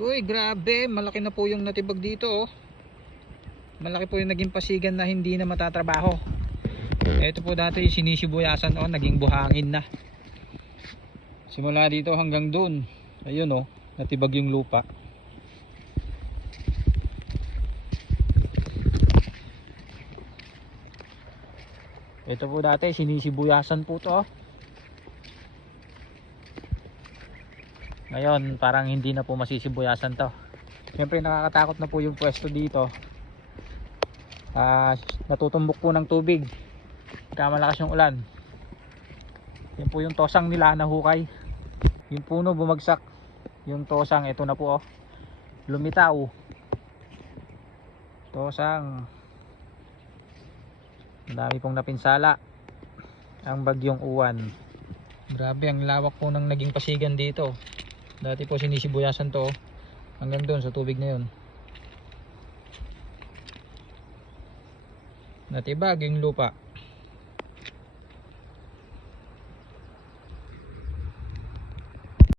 Uy, grabe, malaki na po yung natibag dito oh. Malaki po yung naging pasigan na hindi na matatrabaho. Ito po dati sinisibuyasan oh, naging buhangin na. Simula dito hanggang dun. Ayun oh, natibag yung lupa. Ito po dati sinisibuyasan po to. Ngayon parang hindi na po masisibuyasan to. Siyempre nakakatakot na po yung pwesto dito. Natutumbok po ng tubig pagka malakas yung ulan. Yan po yung tosang nila na hukay. Yung puno bumagsak. Yung tosang ito na po oh, lumitaw. Tosang, ang dami pong napinsala ang bagyong Uwan. Grabe ang lawak po ng naging pasigan dito. Dati po sinisibuyasan to hanggang doon sa tubig na yun. Natibag yung lupa.